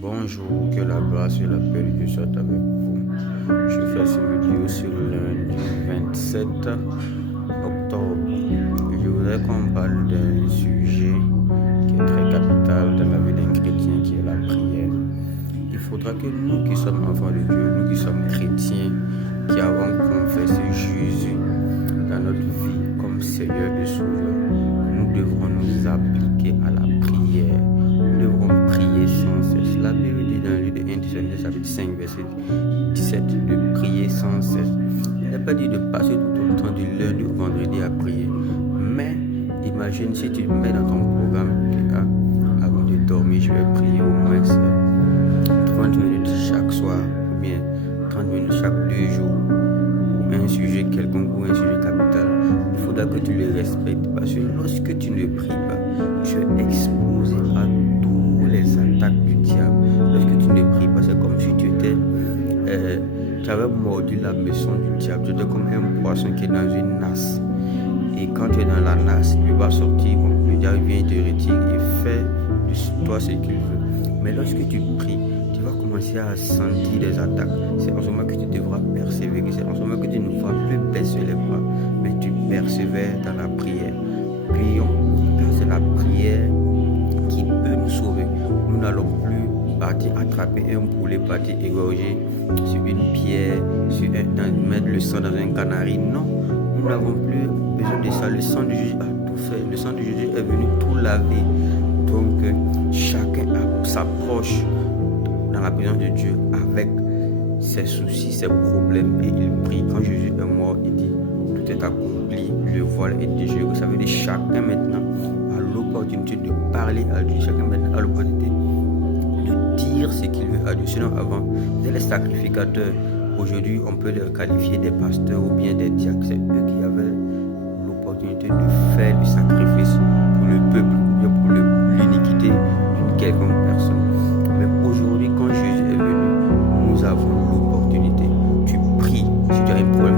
Bonjour, que la grâce et la paix de Dieu soient avec vous. Je fais cette vidéo sur le lundi 27 octobre. Je voudrais qu'on parle d'un sujet qui est très capital dans la vie d'un chrétien, qui est la prière. Il faudra que nous qui sommes enfants de Dieu, nous qui sommes chrétiens, qui avons confessé Jésus dans notre vie comme Seigneur et Sauveur, nous devrons nous appliquer à la prière. Nous devrons prier sans cesse. La Bible dit dans le livre de 1 Thessaloniciens chapitre 5 verset 17 de prier sans cesse. Il n'est pas dit de passer tout le temps du lundi au vendredi à prier. Mais imagine si tu mets dans ton programme que avant de dormir, je vais prier au moins 30 minutes chaque soir ou bien 30 minutes chaque 2 jours pour un sujet quelconque ou un sujet capital. Il faudra que tu le respectes parce que lorsque tu ne pries pas, tu es exposé à tous les attaques du diable. Lorsque tu ne pries pas, c'est comme si tu avais mordu la maison du diable. Tu étais comme un poisson qui est dans une nasse. Et quand tu es dans la nasse, tu vas sortir, le diable vient te retirer et fait de toi ce qu'il veut. Mais lorsque tu pries, tu vas commencer à sentir des attaques. C'est en ce moment que tu devras persévérer. C'est en ce moment que tu ne vas plus baisser les bras, mais tu persévères dans la prière. Prions, car c'est la prière qui peut nous sauver. Nous n'allons plus partir attraper un poulet, partir égorger sur une pierre, mettre le sang dans un canari. Non, nous n'avons plus besoin de ça. Le sang de Jésus a tout fait. Le sang de Jésus est venu tout laver. Donc, chacun s'approche dans la présence de Dieu avec ses soucis, ses problèmes et il prie. Quand Jésus est mort, il dit tout est accompli, le voile est déchiré. Vous savez, chacun maintenant a l'opportunité de parler à Dieu. Chacun maintenant a l'opportunité de dire ce qu'il veut à Dieu. Sinon, avant, c'était les sacrificateurs. Aujourd'hui, on peut les qualifier des pasteurs ou bien des diacres. C'est eux qui avaient l'opportunité de faire du sacrifice pour le peuple ou bien pour l'iniquité d'une quelconque personne. Mais aujourd'hui, quand Jésus est venu, nous avons l'opportunité. Tu pries. Si tu as un problème